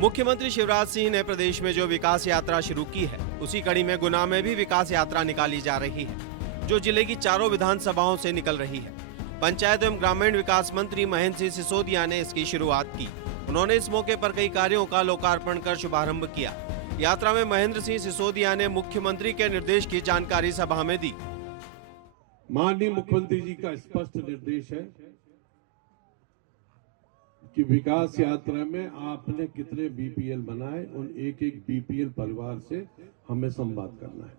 मुख्यमंत्री शिवराज सिंह ने प्रदेश में जो विकास यात्रा शुरू की है, उसी कड़ी में गुना में भी विकास यात्रा निकाली जा रही है, जो जिले की चारों विधानसभाओं से निकल रही है। पंचायत एवं ग्रामीण विकास मंत्री महेंद्र सिंह सिसोदिया ने इसकी शुरुआत की। उन्होंने इस मौके पर कई कार्यों का लोकार्पण कर शुभारंभ किया। यात्रा में महेंद्र सिंह सिसोदिया ने मुख्यमंत्री के निर्देश की जानकारी सभा में दी। माननीय मुख्यमंत्री जी का स्पष्ट निर्देश है कि विकास यात्रा में आपने कितने बीपीएल बनाए, उन एक एक बीपीएल परिवार से हमें संवाद करना है।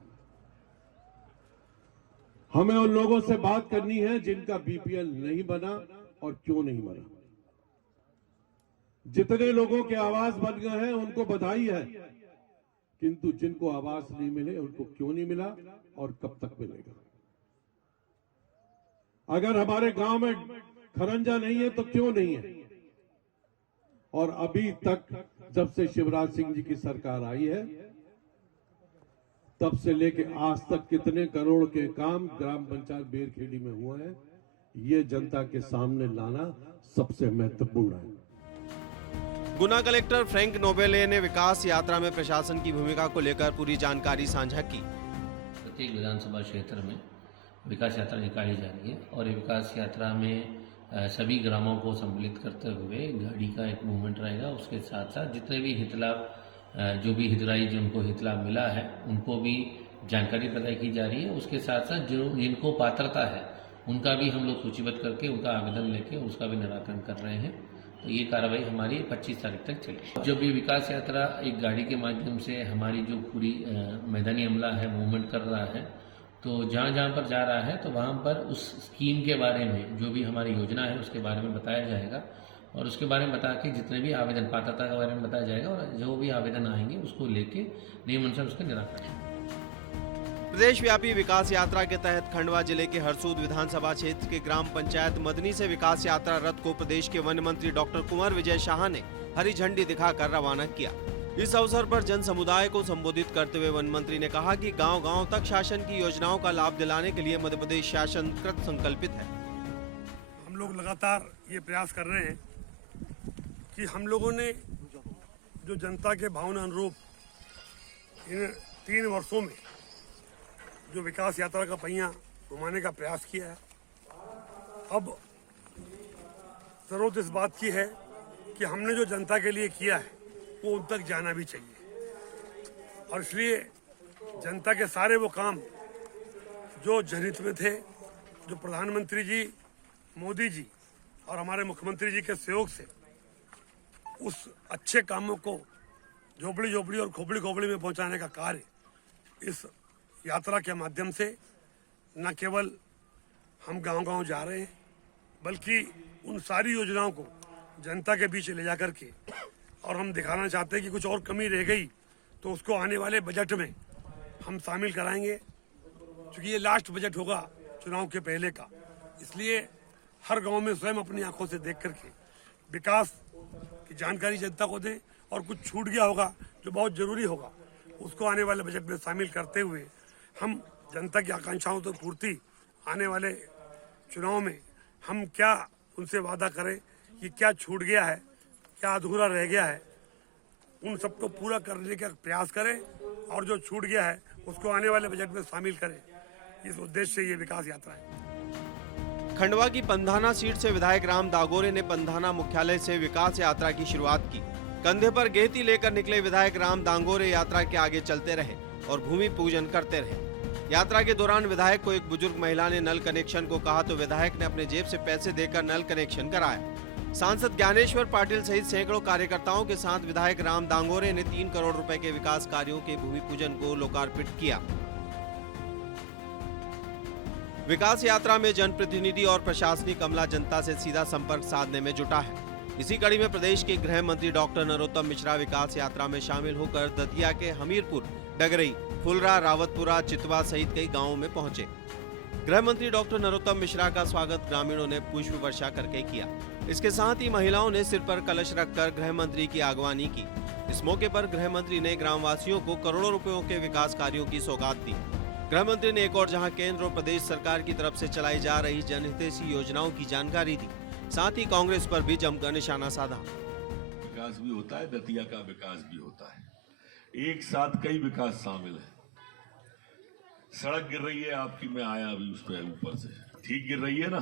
हमें उन लोगों से बात करनी है जिनका बीपीएल नहीं बना और क्यों नहीं बना। जितने लोगों के आवास बन गए हैं उनको बधाई है, किंतु जिनको आवास नहीं मिले उनको क्यों नहीं मिला और कब तक मिलेगा। अगर हमारे गांव में खरंजा नहीं है तो क्यों नहीं है। और अभी तक जब से शिवराज सिंह जी की सरकार आई है तब से लेके आज तक कितने करोड़ के काम ग्राम पंचायत बेरखेड़ी में हुए हैं, ये जनता के सामने लाना सबसे महत्वपूर्ण है। गुना कलेक्टर फ्रैंक नोबेले ने विकास यात्रा में प्रशासन की भूमिका को लेकर पूरी जानकारी साझा की। प्रत्येक विधानसभा क्षेत्र में विकास यात्रा निकाली जा रही है और ये विकास यात्रा में सभी ग्रामों को सम्मिलित करते हुए गाड़ी का एक मूवमेंट रहेगा। उसके साथ साथ जितने भी हितलाभ, जो भी हितग्राही जिनको हितलाभ मिला है उनको भी जानकारी प्रदान की जा रही है। उसके साथ साथ जिनको पात्रता है उनका भी हम लोग सूचीबद्ध करके उनका आवेदन लेके उसका भी निराकरण कर रहे हैं। तो ये कार्रवाई हमारी 25 तारीख तक चलेगी। जब ये विकास यात्रा एक गाड़ी के माध्यम से हमारी जो पूरी मैदानी अमला है मूवमेंट कर रहा है, तो जहाँ जहाँ पर जा रहा है तो वहाँ पर उस स्कीम के बारे में जो भी हमारी योजना है उसके बारे में बताया जाएगा और उसके बारे में बता के जितने भी आवेदन पात्रता के बारे में बताया जाएगा और जो भी आवेदन आएंगे उसको लेके नियमानुसार उसका निराकरण। प्रदेश व्यापी विकास यात्रा के तहत खंडवा जिले के हरसूद विधानसभा क्षेत्र के ग्राम पंचायत मदनी से विकास यात्रा रथ को प्रदेश के वन मंत्री डॉक्टर कुंवर विजय शाह ने हरी झंडी दिखाकर रवाना किया। इस अवसर पर जन समुदाय को संबोधित करते हुए वन मंत्री ने कहा कि गांव-गांव तक शासन की योजनाओं का लाभ दिलाने के लिए मध्य प्रदेश शासन कृत संकल्पित है। हम लोग लगातार ये प्रयास कर रहे हैं कि हम लोगों ने जो जनता के भावना अनुरूप इन 3 वर्षों में जो विकास यात्रा का पहिया घुमाने का प्रयास किया है, अब जरूरत इस बात की है कि हमने जो जनता के लिए किया है वो उन तक जाना भी चाहिए। और इसलिए जनता के सारे वो काम जो जनहित में थे, जो प्रधानमंत्री जी मोदी जी और हमारे मुख्यमंत्री जी के सहयोग से उस अच्छे कामों को झोपड़ी झोपड़ी और खोपड़ी खोपड़ी में पहुंचाने का कार्य इस यात्रा के माध्यम से न केवल हम गांव-गांव जा रहे हैं, बल्कि उन सारी योजनाओं को जनता के बीच ले जाकर के और हम दिखाना चाहते हैं कि कुछ और कमी रह गई तो उसको आने वाले बजट में हम शामिल कराएंगे, क्योंकि ये लास्ट बजट होगा चुनाव के पहले का। इसलिए हर गांव में स्वयं अपनी आंखों से देख करके विकास की जानकारी जनता को दें और कुछ छूट गया होगा जो बहुत जरूरी होगा उसको आने वाले बजट में शामिल करते हुए हम जनता की आकांक्षाओं तो पूर्ति आने वाले चुनाव में हम क्या उनसे वादा करें कि क्या छूट गया है, क्या अधूरा रह गया है, उन सबको पूरा करने का प्रयास करें और जो छूट गया है उसको आने वाले बजट में शामिल करें। इस उद्देश्य से ये विकास यात्रा है। खंडवा की पंधाना सीट से विधायक राम दागोरे ने पंधाना मुख्यालय से विकास यात्रा की शुरुआत की। कंधे पर गेहती लेकर निकले विधायक राम दागोरे यात्रा के आगे चलते रहे और भूमि पूजन करते रहे। यात्रा के दौरान विधायक को एक बुजुर्ग महिला ने नल कनेक्शन को कहा तो विधायक ने अपने जेब से पैसे देकर नल कनेक्शन कराया। सांसद ज्ञानेश्वर पाटिल सहित सैकड़ों कार्यकर्ताओं के साथ विधायक राम दांगोरे ने 3 करोड़ रुपए के विकास कार्यों के भूमि पूजन को लोकार्पित किया। विकास यात्रा में जनप्रतिनिधि और प्रशासनिक अमला जनता से सीधा संपर्क साधने में जुटा है। इसी कड़ी में प्रदेश के गृह मंत्री डॉक्टर नरोत्तम मिश्रा विकास यात्रा में शामिल होकर दतिया के हमीरपुर, डगरई, फुलरा, रावतपुरा, चितवा सहित कई गाँवों में पहुंचे। गृह मंत्री डॉक्टर नरोत्तम मिश्रा का स्वागत ग्रामीणों ने पुष्प वर्षा करके किया। इसके साथ ही महिलाओं ने सिर पर कलश रखकर गृह मंत्री की आगवानी की। इस मौके पर गृह मंत्री ने ग्रामवासियों को करोड़ों रुपयों के विकास कार्यों की सौगात दी। गृह मंत्री ने एक और जहां केंद्र और प्रदेश सरकार की तरफ से चलाई जा रही जनहितैषी योजनाओं की जानकारी दी, साथ ही कांग्रेस पर भी जमकर निशाना साधा। विकास विकास भी होता है, दतिया का विकास भी होता है। एक साथ कई विकास शामिल है। सड़क गिर रही है आपकी, मैं आया अभी उस पर ऊपर से, ठीक गिर रही है ना,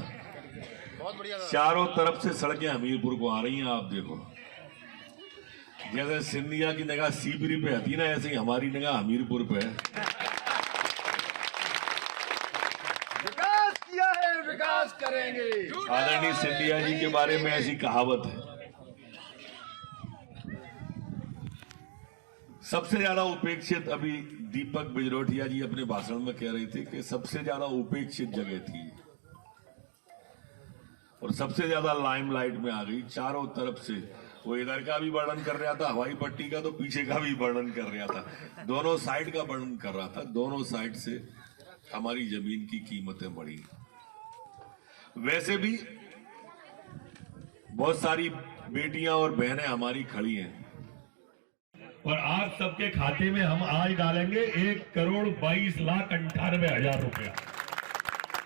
बहुत बढ़िया। चारों तरफ से सड़कें हमीरपुर को आ रही हैं। आप देखो, जैसे सिंधिया की निगाह सीबरी पे आती ना, ऐसे ही हमारी निगाह हमीरपुर पे है। विकास किया है, विकास करेंगे। आदरणीय सिंधिया जी के बारे में ऐसी कहावत है, सबसे ज्यादा उपेक्षित, अभी दीपक बिजरोटिया जी अपने भाषण में कह रहे थे कि सबसे ज्यादा उपेक्षित जगह थी और सबसे ज्यादा लाइमलाइट में आ गई। चारों तरफ से वो इधर का भी वर्णन कर रहा था, हवाई पट्टी का, तो पीछे का भी वर्णन कर रहा था, दोनों साइड का वर्णन कर रहा था। दोनों साइड से हमारी जमीन की कीमतें बढ़ी। वैसे भी बहुत सारी बेटियां और बहनें हमारी खड़ी हैं और आप सबके खाते में हम आज डालेंगे 1,22,98,000 रुपया।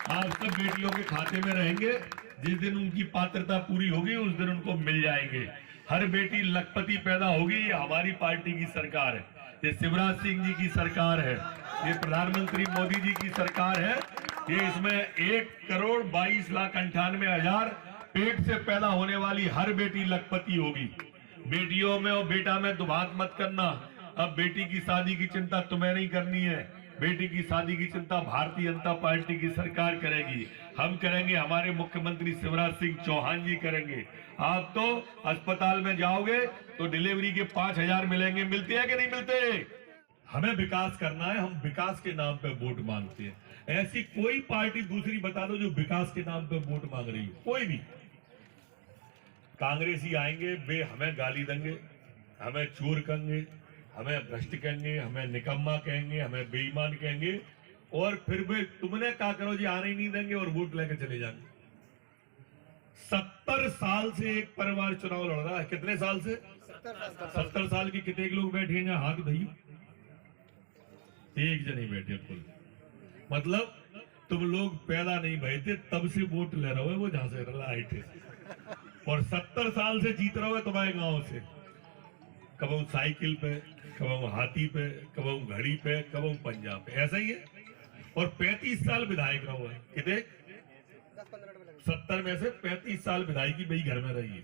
आप सब बेटियों के खाते में रहेंगे। जिस दिन उनकी पात्रता पूरी होगी उस दिन उनको मिल जाएंगे। हर बेटी लखपति पैदा होगी। ये हमारी पार्टी की सरकार है, ये शिवराज सिंह जी की सरकार है, ये प्रधानमंत्री मोदी जी की सरकार है। ये इसमें 1,22,98,000 पेट से पैदा होने वाली हर बेटी लखपति होगी। बेटियों में और बेटा में दुभात मत करना। अब बेटी की शादी की चिंता तुम्हें नहीं करनी है, बेटी की शादी की चिंता भारतीय जनता पार्टी की सरकार करेगी। हम करेंगे, हमारे मुख्यमंत्री शिवराज सिंह चौहान जी करेंगे। आप तो अस्पताल में जाओगे तो डिलीवरी के 5,000 मिलेंगे। मिलते हैं कि नहीं मिलते? हमें विकास करना है, हम विकास के नाम पे वोट मांगते हैं। ऐसी कोई पार्टी दूसरी बता दो जो विकास के नाम पे वोट मांग रही हो, कोई भी। कांग्रेसी आएंगे, वे हमें गाली देंगे, हमें चोर कहेंगे, हमें भ्रष्ट कहेंगे, हमें निकम्मा कहेंगे, हमें बेईमान कहेंगे और फिर वे तुमने क्या करो जी, आने ही नहीं देंगे और वोट लेकर चले जाएंगे। 70 साल से एक परिवार चुनाव लड़ रहा है। कितने साल से? 70 साल के कितने लोग बैठे हैं यहाँ? हाथ भैया, एक जन ही बैठे कुल। मतलब तुम लोग पैदा नहीं भये थे तब से वोट ले रहे हो, वो जहां से आए थे, और 70 साल से जीत रहे हो तुम्हारे गांव से। कबू साइकिल पे, कबू हाथी पे, कबू घड़ी पे, कबू पंजाब पे, ऐसा ही है। और 35 साल विधायक रहो है। कितने? 70 में से 35 साल विधायकी भाई घर में रही है।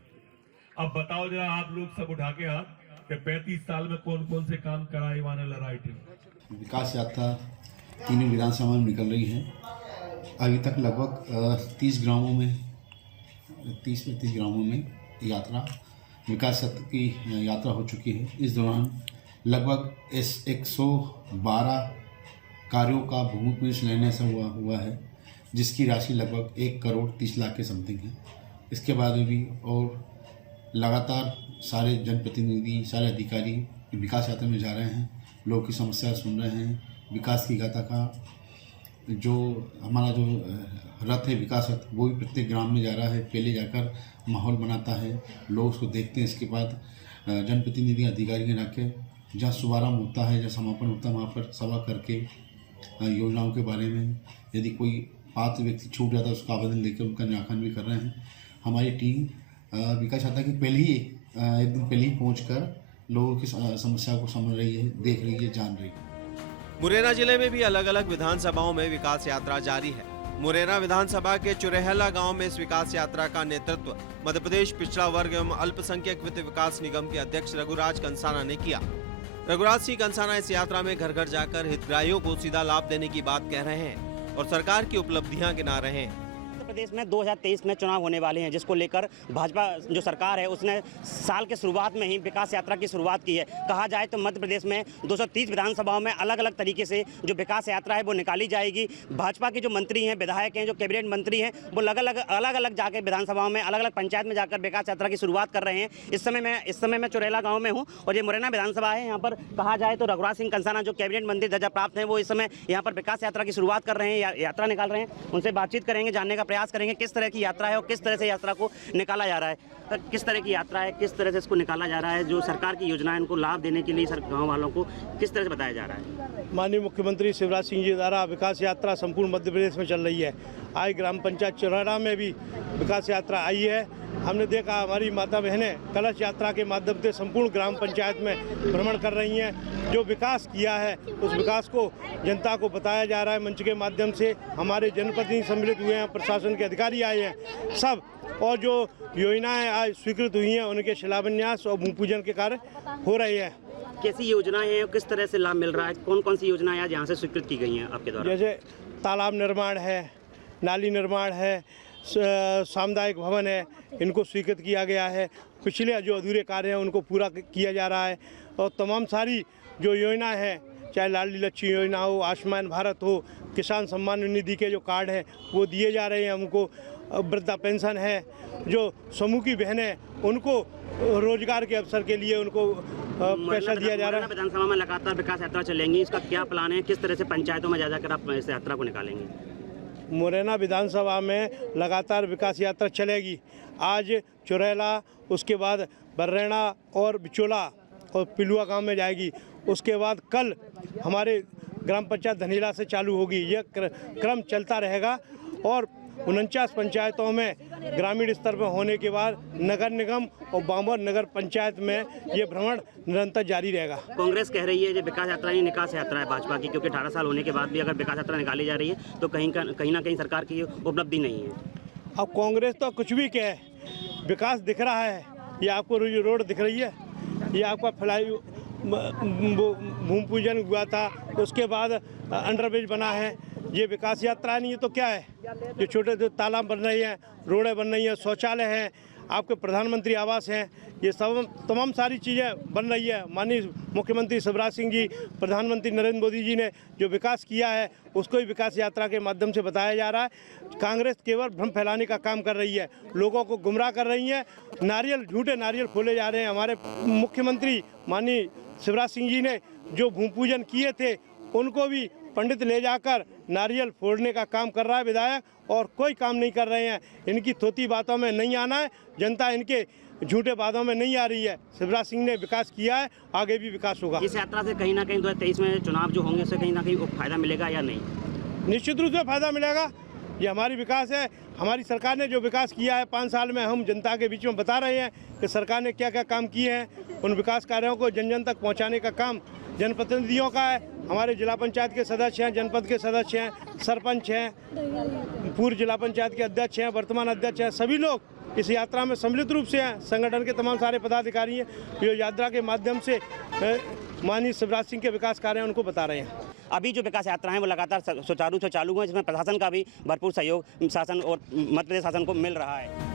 अब बताओ जरा आप लोग सब उठा के हाथ कि 35 साल में कौन कौन से काम कराए वाने लड़ाई थी। विकास यात्रा तीनों विधानसभा में निकल रही है। अभी तक लगभग 30 ग्रामों में यात्रा विकास यात्रा की यात्रा हो चुकी है। इस दौरान लगभग 112 कार्यों का भूमि पूजन शिलान्यास हुआ है, जिसकी राशि लगभग 1,30,00,000 के समथिंग है। इसके बाद भी और लगातार सारे जनप्रतिनिधि, सारे अधिकारी विकास यात्रा में जा रहे हैं, लोगों की समस्या सुन रहे हैं। विकास की गाथा का जो हमारा जो रथ है, विकास रथ, वो भी प्रत्येक ग्राम में जा रहा है। पहले जाकर माहौल बनाता है, लोग उसको देखते हैं। इसके बाद जनप्रतिनिधि अधिकारी रखे, जहाँ शुभारम्भ होता है, जहाँ समापन होता है, वहाँ पर सभा करके योजनाओं के बारे में, यदि कोई पात्र व्यक्ति छूट जाता है उसका आवेदन लेकर उनका निराकरण भी कर रहे हैं। हमारी टीम विकास यात्रा की एक दिन पहले ही पहुँचकर लोगों की समस्या को समझ रही है, देख रही है, जान रही है। मुरैना जिले में भी अलग अलग विधानसभाओं में विकास यात्रा जारी है। मुरैना विधानसभा के चुरेहला गांव में इस विकास यात्रा का नेतृत्व मध्य प्रदेश पिछड़ा वर्ग एवं अल्पसंख्यक वित्त विकास निगम के अध्यक्ष रघुराज कंसाना ने किया। रघुराज सिंह कंसाना इस यात्रा में घर घर जाकर हितग्राहियों को सीधा लाभ देने की बात कह रहे हैं और सरकार की उपलब्धियां गिना रहे हैं। प्रदेश में 2023 में चुनाव होने वाले हैं, जिसको लेकर भाजपा जो सरकार है उसने साल के शुरुआत में ही विकास यात्रा की शुरुआत की है। कहा जाए तो मध्य प्रदेश में 230 विधानसभाओं में अलग अलग तरीके से जो विकास यात्रा है वो निकाली जाएगी। भाजपा के जो मंत्री हैं, विधायक हैं, जो कैबिनेट मंत्री हैं, वो अलग अलग जाकर विधानसभाओं में, अलग अलग पंचायत में जाकर विकास यात्रा की शुरुआत कर रहे हैं। इस समय मैं चुरेला गाँव में हूँ और ये मुरैना विधानसभा है। यहाँ पर कहा जाए तो रघुराज सिंह कंसाना जो कैबिनेट मंत्री दर्जा प्राप्त हैं, वो इस समय यहाँ पर विकास यात्रा की शुरुआत कर रहे हैं, यात्रा निकाल रहे हैं। उनसे बातचीत करेंगे, जानने का प्रयास करेंगे किस तरह की यात्रा है और किस तरह से यात्रा को निकाला जा रहा है। किस तरह की यात्रा है, किस तरह से इसको निकाला जा रहा है, जो सरकार की योजनाएं उनको लाभ देने के लिए गाँव वालों को किस तरह से बताया जा रहा है। माननीय मुख्यमंत्री शिवराज सिंह जी द्वारा विकास यात्रा संपूर्ण मध्य प्रदेश में चल रही है। आज ग्राम पंचायत चुरेहला में भी विकास यात्रा आई है हमने देखा हमारी माता बहनें कलश यात्रा के माध्यम से संपूर्ण ग्राम पंचायत में भ्रमण कर रही हैं। जो विकास किया है उस विकास को जनता को बताया जा रहा है मंच के माध्यम से। हमारे जनप्रतिनिधि सम्मिलित हुए हैं, प्रशासन के अधिकारी आए हैं सब, और जो योजनाएं आज स्वीकृत हुई हैं उनके शिलान्यास और भूमि पूजन के कार्य हो रहे हैं। कैसी योजनाएं हैं, किस तरह से लाभ मिल रहा है, कौन कौन सी योजनाएं आज यहाँ से स्वीकृत की गई हैं आपके द्वारा? जैसे तालाब निर्माण है, नाली निर्माण है, सामुदायिक भवन है, इनको स्वीकृत किया गया है। पिछले जो अधूरे कार्य हैं उनको पूरा किया जा रहा है, और तमाम सारी जो योजना है, चाहे लाडली लक्ष्मी योजना हो, आयुष्मान भारत हो, किसान सम्मान निधि के जो कार्ड हैं वो दिए जा रहे हैं हमको। वृद्धा पेंशन है, जो समूह की बहनें उनको रोजगार के अवसर के लिए उनको पैसा दिया जा रहा है। विधानसभा में लगातार विकास यात्रा चलेंगी, इसका क्या प्लान है, किस तरह से पंचायतों में जा जाकर आप इस यात्रा को निकालेंगे? मुरैना विधानसभा में लगातार विकास यात्रा चलेगी। आज चुरैला, उसके बाद बर्रेना और बिचोला और पिलुआ गांव में जाएगी। उसके बाद कल हमारे ग्राम पंचायत धनीला से चालू होगी। यह क्रम चलता रहेगा, और 49 पंचायतों में ग्रामीण स्तर पर होने के बाद नगर निगम और बांबर नगर पंचायत में ये भ्रमण निरंतर जारी रहेगा। कांग्रेस कह रही है कि विकास यात्रा ही निकास यात्रा है भाजपा की, क्योंकि 18 साल होने के बाद भी अगर विकास यात्रा निकाली जा रही है तो कहीं ना कहीं सरकार की उपलब्धि नहीं है। अब कांग्रेस तो कुछ भी कहे, विकास दिख रहा है। ये आपको रोड दिख रही है, ये आपका फ्लाई भूमि पूजन हुआ था, उसके बाद अंडरब्रिज बना है। ये विकास यात्रा नहीं है तो क्या है? जो छोटे छोटे तालाब बन रही हैं, रोडें बन रही हैं, शौचालय हैं, आपके प्रधानमंत्री आवास हैं, ये सब तमाम सारी चीज़ें बन रही है। माननीय मुख्यमंत्री शिवराज सिंह जी, प्रधानमंत्री नरेंद्र मोदी जी ने जो विकास किया है उसको ही विकास यात्रा के माध्यम से बताया जा रहा है। कांग्रेस केवल भ्रम फैलाने का काम कर रही है, लोगों को गुमराह कर रही है। झूठे नारियल खोले जा रहे हैं। हमारे मुख्यमंत्री माननीय शिवराज सिंह जी ने जो भूमि पूजन किए थे उनको भी पंडित ले जाकर नारियल फोड़ने का काम कर रहा है विधायक, और कोई काम नहीं कर रहे हैं। इनकी थोती बातों में नहीं आना है, जनता इनके झूठे वादों में नहीं आ रही है। शिवराज सिंह ने विकास किया है, आगे भी विकास होगा। इस यात्रा से कहीं ना कहीं 2023 में चुनाव जो होंगे उससे कहीं ना कहीं फायदा मिलेगा या नहीं? निश्चित रूप से फायदा मिलेगा। ये हमारी विकास है। हमारी सरकार ने जो विकास किया है 5 साल में, हम जनता के बीच में बता रहे हैं कि सरकार ने क्या क्या काम किए हैं। उन विकास कार्यों को जन जन तक पहुंचाने का काम जनप्रतिनिधियों का है। हमारे जिला पंचायत के सदस्य हैं, जनपद के सदस्य हैं, सरपंच हैं, पूर्व जिला पंचायत के अध्यक्ष हैं, वर्तमान अध्यक्ष हैं, सभी लोग इस यात्रा में सम्मिलित रूप से हैं। संगठन के तमाम सारे पदाधिकारी हैं जो यात्रा के माध्यम से माननीय शिवराज सिंह के विकास कार्य उनको बता रहे हैं। अभी जो विकास यात्रा है वो लगातार सुचारू रूप से चालू है, जिसमें प्रशासन का भी भरपूर सहयोग शासन और मध्य प्रदेश शासन को मिल रहा है।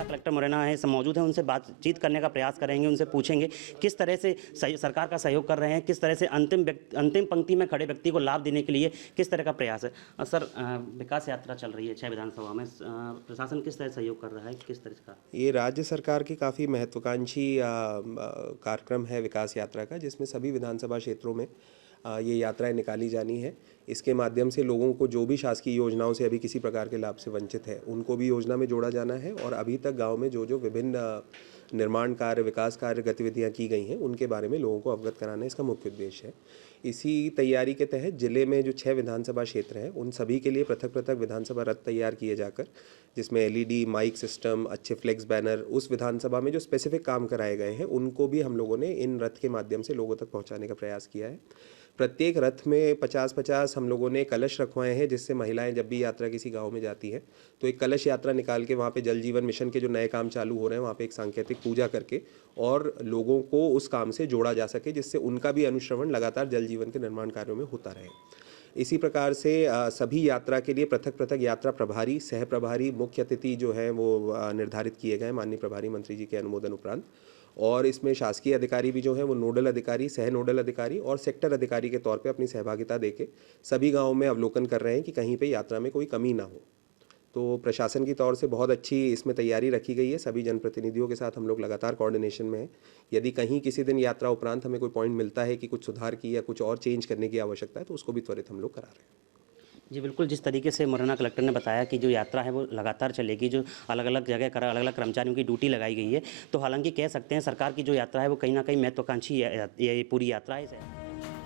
कलेक्टर मुरैना है मौजूद है, उनसे बातचीत करने का प्रयास करेंगे, उनसे पूछेंगे किस तरह से सरकार का सहयोग कर रहे हैं, किस तरह से अंतिम पंक्ति में खड़े व्यक्ति को लाभ देने के लिए किस तरह का प्रयास है। सर, विकास यात्रा चल रही है 6 विधानसभा में, प्रशासन किस तरह सहयोग कर रहा है, किस तरह का? ये राज्य सरकार की काफ़ी महत्वाकांक्षी कार्यक्रम है विकास यात्रा का, जिसमें सभी विधानसभा क्षेत्रों में ये यात्राएं निकाली जानी है। इसके माध्यम से लोगों को जो भी शासकीय योजनाओं से अभी किसी प्रकार के लाभ से वंचित है उनको भी योजना में जोड़ा जाना है, और अभी तक गांव में जो जो विभिन्न निर्माण कार्य, विकास कार्य, गतिविधियां की गई हैं उनके बारे में लोगों को अवगत कराना इसका मुख्य उद्देश्य है। इसी तैयारी के तहत जिले में जो 6 विधानसभा क्षेत्र हैं उन सभी के लिए पृथक पृथक विधानसभा रथ तैयार किए जाकर, जिसमें LED माइक सिस्टम, अच्छे फ्लेक्स बैनर, उस विधानसभा में जो स्पेसिफिक काम कराए गए हैं उनको भी हम लोगों ने इन रथ के माध्यम से लोगों तक पहुँचाने का प्रयास किया है। प्रत्येक रथ में 50-50 हम लोगों ने कलश रखवाए हैं, जिससे महिलाएं जब भी यात्रा किसी गांव में जाती है तो एक कलश यात्रा निकाल के वहाँ पे जल जीवन मिशन के जो नए काम चालू हो रहे हैं वहाँ पे एक सांकेतिक पूजा करके और लोगों को उस काम से जोड़ा जा सके, जिससे उनका भी अनुश्रवण लगातार जल जीवन के निर्माण कार्यों में होता रहे। इसी प्रकार से सभी यात्रा के लिए पृथक पृथक यात्रा प्रभारी, सह प्रभारी, मुख्य अतिथि जो हैं वो निर्धारित किए गए माननीय प्रभारी मंत्री जी के अनुमोदन उपरांत, और इसमें शासकीय अधिकारी भी जो हैं वो नोडल अधिकारी, सह नोडल अधिकारी और सेक्टर अधिकारी के तौर पे अपनी सहभागिता देके सभी गांवों में अवलोकन कर रहे हैं कि कहीं पे यात्रा में कोई कमी ना हो। तो प्रशासन की तौर से बहुत अच्छी इसमें तैयारी रखी गई है। सभी जनप्रतिनिधियों के साथ हम लोग लगातार कोऑर्डिनेशन में हैं। यदि कहीं किसी दिन यात्रा उपरांत हमें कोई पॉइंट मिलता है कि कुछ सुधार की या कुछ और चेंज करने की आवश्यकता है तो उसको भी त्वरित हम लोग करा रहे हैं। जी बिल्कुल, जिस तरीके से मुरैना कलेक्टर ने बताया कि जो यात्रा है वो लगातार चलेगी, जो अलग अलग जगह अलग अलग कर्मचारियों की ड्यूटी लगाई गई है, तो हालांकि कह सकते हैं सरकार की जो यात्रा है वो कहीं ना कहीं महत्वाकांक्षी ये पूरी यात्रा है।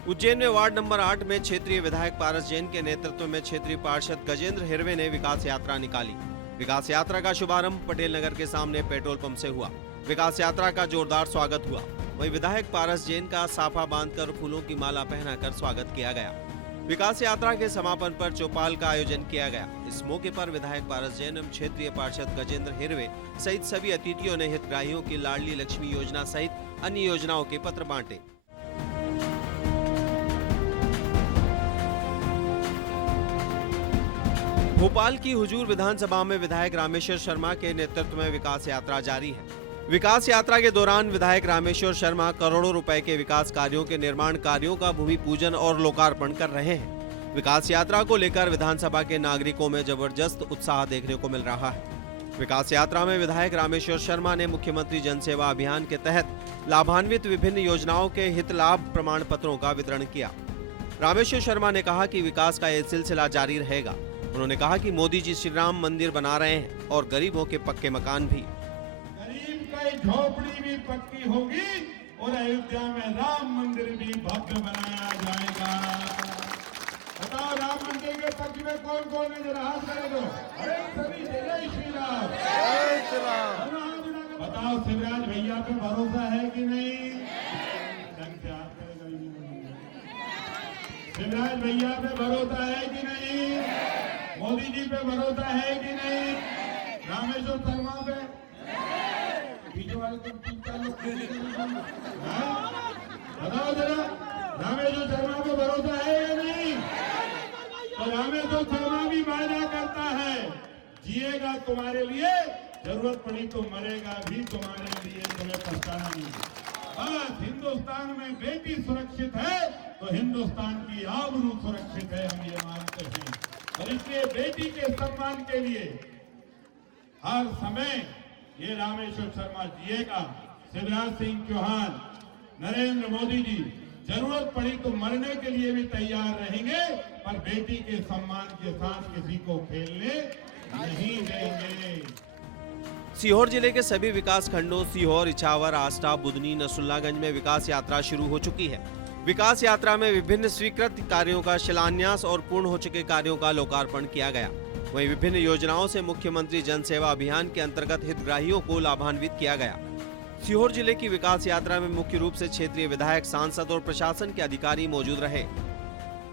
उज्जैन में वार्ड नंबर 8 में क्षेत्रीय विधायक पारस जैन के नेतृत्व में क्षेत्रीय पार्षद गजेंद्र हिरवे ने विकास यात्रा निकाली। विकास यात्रा का शुभारंभ पटेल नगर के सामने पेट्रोल पंप से हुआ। विकास यात्रा का जोरदार स्वागत हुआ। वहीं विधायक पारस जैन का साफा बांधकर फूलों की माला पहनाकर स्वागत किया गया। विकास यात्रा के समापन पर चौपाल का आयोजन किया गया। इस मौके पर विधायक पारस जैन एवं क्षेत्रीय पार्षद गजेंद्र हिरवे सहित सभी अतिथियों ने हितग्राहियों की लाडली लक्ष्मी योजना सहित अन्य योजनाओं के पत्र बांटे। भोपाल की हुजूर विधानसभा में विधायक रामेश्वर शर्मा के नेतृत्व में विकास यात्रा जारी है। विकास यात्रा के दौरान विधायक रामेश्वर शर्मा करोड़ों रुपए के विकास कार्यों के निर्माण कार्यों का भूमि पूजन और लोकार्पण कर रहे हैं। विकास यात्रा को लेकर विधानसभा के नागरिकों में जबरदस्त उत्साह देखने को मिल रहा है। विकास यात्रा में विधायक रामेश्वर शर्मा ने मुख्यमंत्री जन सेवा अभियान के तहत लाभान्वित विभिन्न योजनाओं के हित लाभ प्रमाण पत्रों का वितरण किया। रामेश्वर शर्मा ने कहा कि विकास का यह सिलसिला जारी रहेगा। उन्होंने कहा कि मोदी जी श्री राम मंदिर बना रहे हैं और गरीबों के पक्के मकान भी। गरीब का झोपड़ी भी पक्की होगी और अयोध्या में राम मंदिर भी भव्य बनाया जाएगा। बताओ राम मंदिर के पक्ष में कौन कौन है, जरा हाथ करे दो। अरे सभी जय श्री राम, जय श्री राम। बताओ शिवराज भैया पे भरोसा है कि नहीं? शिवराज भैया पे भरोसा है कि नहीं? मोदी जी पे भरोसा है कि नहीं? रामेश्वर शर्मा पे पीछे वाले को बताओ जरा, रामेश्वर शर्मा पे भरोसा है या नहीं? तो रामेश्वर शर्मा भी वादा करता है, जिएगा तुम्हारे लिए, जरूरत पड़ी तो मरेगा भी तुम्हारे लिए, तुम्हें पछताना नहीं। बस हिंदुस्तान में बेटी सुरक्षित है तो हिंदुस्तान की आबरू सुरक्षित है, हम ये मानते हैं। और इसलिए बेटी के सम्मान के लिए हर समय ये रामेश्वर शर्मा जिएगा। शिवराज सिंह चौहान, नरेंद्र मोदी जी जरूरत पड़ी तो मरने के लिए भी तैयार रहेंगे, पर बेटी के सम्मान के साथ किसी को खेलने नहीं देंगे। सीहोर जिले के सभी विकास खंडों सीहोर, इछावर, आष्टा, बुधनी, नसरुल्लागंज में विकास यात्रा शुरू हो चुकी है। विकास यात्रा में विभिन्न स्वीकृत कार्यों का शिलान्यास और पूर्ण हो चुके कार्यों का लोकार्पण किया गया। वहीं विभिन्न योजनाओं से मुख्यमंत्री जन सेवा अभियान के अंतर्गत हितग्राहियों को लाभान्वित किया गया। सीहोर जिले की विकास यात्रा में मुख्य रूप से क्षेत्रीय विधायक, सांसद और प्रशासन के अधिकारी मौजूद रहे।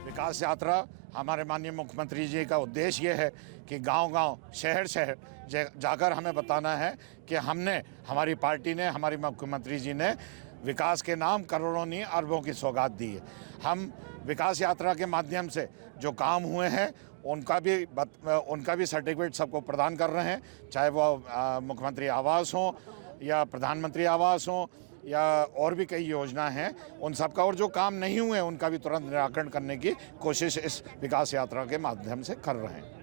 विकास यात्रा हमारे माननीय मुख्यमंत्री जी का उद्देश्य ये है कि गांव-गांव, शहर-शहर जाकर हमें बताना है कि हमने, हमारी पार्टी ने, हमारी मुख्यमंत्री जी ने विकास के नाम करोड़ों नहीं अरबों की सौगात दी है। हम विकास यात्रा के माध्यम से जो काम हुए हैं उनका भी सर्टिफिकेट सबको प्रदान कर रहे हैं, चाहे वो मुख्यमंत्री आवास हो या प्रधानमंत्री आवास हो या और भी कई योजना हैं, उन सबका, और जो काम नहीं हुए उनका भी तुरंत निराकरण करने की कोशिश इस विकास यात्रा के माध्यम से कर रहे हैं।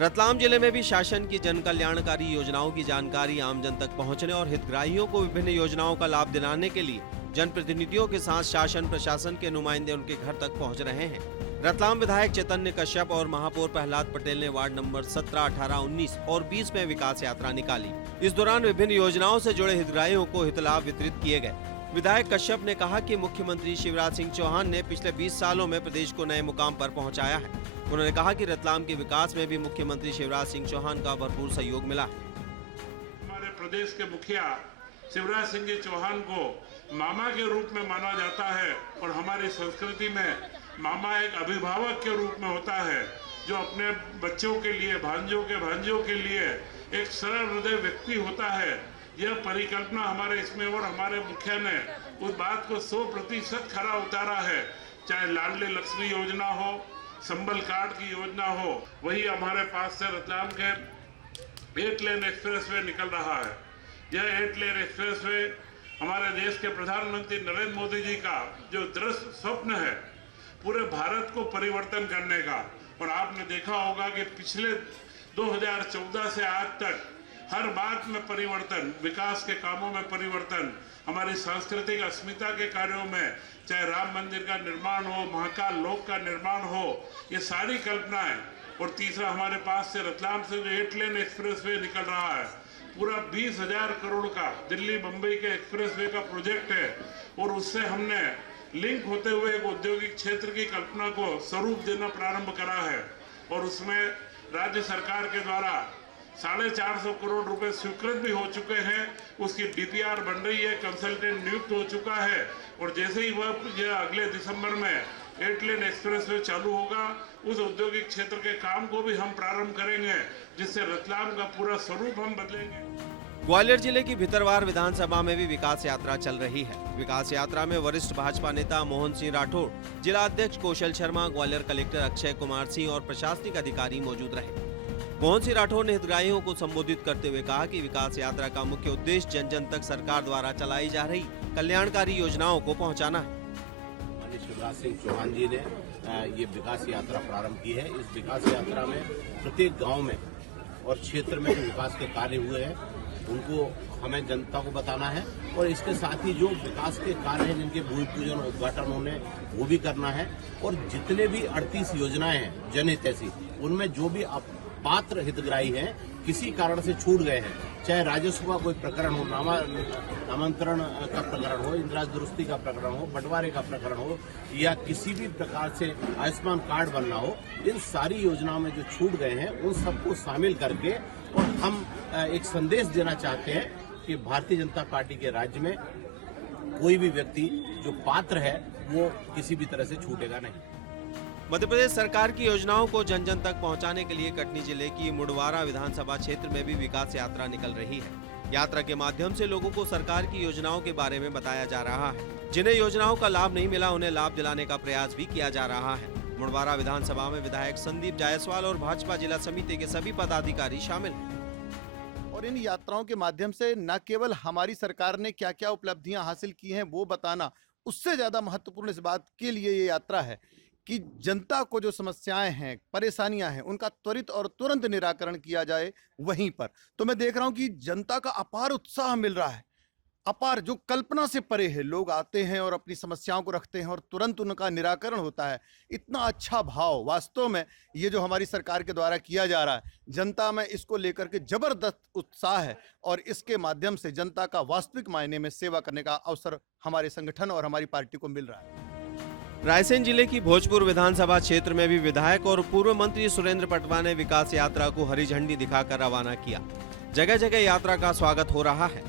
रतलाम जिले में भी शासन की जन कल्याणकारी योजनाओं की जानकारी आम जन तक पहुंचने और हितग्राहियों को विभिन्न योजनाओं का लाभ दिलाने के लिए जनप्रतिनिधियों के साथ शासन प्रशासन के नुमाइंदे उनके घर तक पहुंच रहे हैं। रतलाम विधायक चैतन्य कश्यप और महापौर प्रहलाद पटेल ने वार्ड नंबर 17, 18, 19 और 20 में विकास यात्रा निकाली। इस दौरान विभिन्न योजनाओं से जुड़े हितग्राहियों को हित लाभ वितरित किए गए। विधायक कश्यप ने कहा कि मुख्यमंत्री शिवराज सिंह चौहान ने पिछले 20 सालों में प्रदेश को नए मुकाम पर पहुंचाया है। उन्होंने कहा कि रतलाम के विकास में भी मुख्यमंत्री शिवराज सिंह चौहान का भरपूर सहयोग मिला है। हमारे प्रदेश के मुखिया शिवराज सिंह चौहान को मामा के रूप में माना जाता है और हमारी संस्कृति में मामा एक अभिभावक के रूप में होता है, जो अपने बच्चों के लिए, भांजों के लिए एक सरल हृदय व्यक्ति होता है। यह परिकल्पना हमारे इसमें, और हमारे मुखिया ने उस बात को 100% खरा उतारा है। चाहे लाडली लक्ष्मी योजना हो, संबल कार्ड की योजना हो, वही हमारे पास से रतलाम के 8 लेन एक्सप्रेसवे निकल रहा है। यह 8 लेन एक्सप्रेसवे हमारे देश के प्रधानमंत्री नरेंद्र मोदी जी का जो दृढ़ स्वप्न है पूरे भारत को परिवर्तन करने का। और आपने देखा होगा कि पिछले 2014 से आज तक हर बात में परिवर्तन, विकास के कामों में परिवर्तन, हमारी सांस्कृतिक अस्मिता के कार्यों में, चाहे राम मंदिर का निर्माण हो, महाकाल लोक का निर्माण हो, ये सारी कल्पनाएं। और तीसरा, हमारे पास से रतलाम से जो 8 लेन एक्सप्रेसवे निकल रहा है, पूरा 20,000 करोड़ का दिल्ली बम्बई के एक्सप्रेसवे का प्रोजेक्ट है, और उससे हमने लिंक होते हुए एक औद्योगिक क्षेत्र की कल्पना को स्वरूप देना प्रारंभ करा है। और उसमें राज्य सरकार के द्वारा 450 करोड़ रुपए स्वीकृत भी हो चुके हैं। उसकी डीपीआर बन रही है, कंसल्टेंट नियुक्त हो चुका है, और जैसे ही वह अगले दिसंबर में 8 लेन एक्सप्रेसवे चालू होगा, उस औद्योगिक क्षेत्र के काम को भी हम प्रारंभ करेंगे, जिससे रतलाम का पूरा स्वरूप हम बदलेंगे। ग्वालियर जिले की भितरवार विधानसभा में भी विकास यात्रा चल रही है। विकास यात्रा में वरिष्ठ भाजपा नेता मोहन सिंह राठौड़, जिला अध्यक्ष कौशल शर्मा, ग्वालियर कलेक्टर अक्षय कुमार सिंह और प्रशासनिक अधिकारी मौजूद रहे। मोहन सिंह राठौड़ ने हितग्राहियों को संबोधित करते हुए कहा कि विकास यात्रा का मुख्य उद्देश्य जन जन तक सरकार द्वारा चलाई जा रही कल्याणकारी योजनाओं को पहुंचाना है। शिवराज सिंह चौहान जी ने ये विकास यात्रा प्रारंभ की है। इस विकास यात्रा में प्रत्येक गांव में और क्षेत्र में जो विकास के कार्य हुए हैं उनको हमें जनता को बताना है, और इसके साथ ही जो विकास के कार्य हैं जिनके भूमि पूजन उद्घाटन होने वो भी करना है। और जितने भी 38 योजनाएं हैं जनहित ऐसी, उनमें जो भी पात्र हितग्राही हैं किसी कारण से छूट गए हैं, चाहे राजस्व का कोई प्रकरण हो, नामांतरण का प्रकरण हो, इंदिरा दुरुस्ती का प्रकरण हो, बंटवारे का प्रकरण हो, या किसी भी प्रकार से आयुष्मान कार्ड बनना हो, इन सारी योजनाओं में जो छूट गए हैं उन सबको शामिल करके, और हम एक संदेश देना चाहते हैं कि भारतीय जनता पार्टी के राज्य में कोई भी व्यक्ति जो पात्र है वो किसी भी तरह से छूटेगा नहीं। मध्य प्रदेश सरकार की योजनाओं को जन जन तक पहुंचाने के लिए कटनी जिले की मुडवारा विधानसभा क्षेत्र में भी विकास यात्रा निकल रही है। यात्रा के माध्यम से लोगों को सरकार की योजनाओं के बारे में बताया जा रहा है। जिन्हें योजनाओं का लाभ नहीं मिला उन्हें लाभ दिलाने का प्रयास भी किया जा रहा है। मुडवारा विधानसभा में विधायक संदीप जायसवाल और भाजपा जिला समिति के सभी पदाधिकारी शामिल हैं। और इन यात्राओं के माध्यम से न केवल हमारी सरकार ने क्या क्या उपलब्धियां हासिल की हैं वो बताना, उससे ज्यादा महत्वपूर्ण इस बात के लिए ये यात्रा है कि जनता को जो समस्याएं हैं, परेशानियां हैं, उनका त्वरित और तुरंत निराकरण किया जाए वहीं पर। तो मैं देख रहा हूं कि जनता का अपार उत्साह मिल रहा है, अपार, जो कल्पना से परे है। लोग आते हैं और अपनी समस्याओं को रखते हैं और तुरंत उनका निराकरण होता है। इतना अच्छा भाव वास्तव में ये जो हमारी सरकार के द्वारा किया जा रहा है, जनता में इसको लेकर के जबरदस्त उत्साह है, और इसके माध्यम से जनता का वास्तविक मायने में सेवा करने का अवसर हमारे संगठन और हमारी पार्टी को मिल रहा है। रायसेन जिले की भोजपुर विधानसभा क्षेत्र में भी विधायक और पूर्व मंत्री सुरेंद्र पटवा ने विकास यात्रा को हरी झंडी दिखाकर रवाना किया। जगह जगह यात्रा का स्वागत हो रहा है।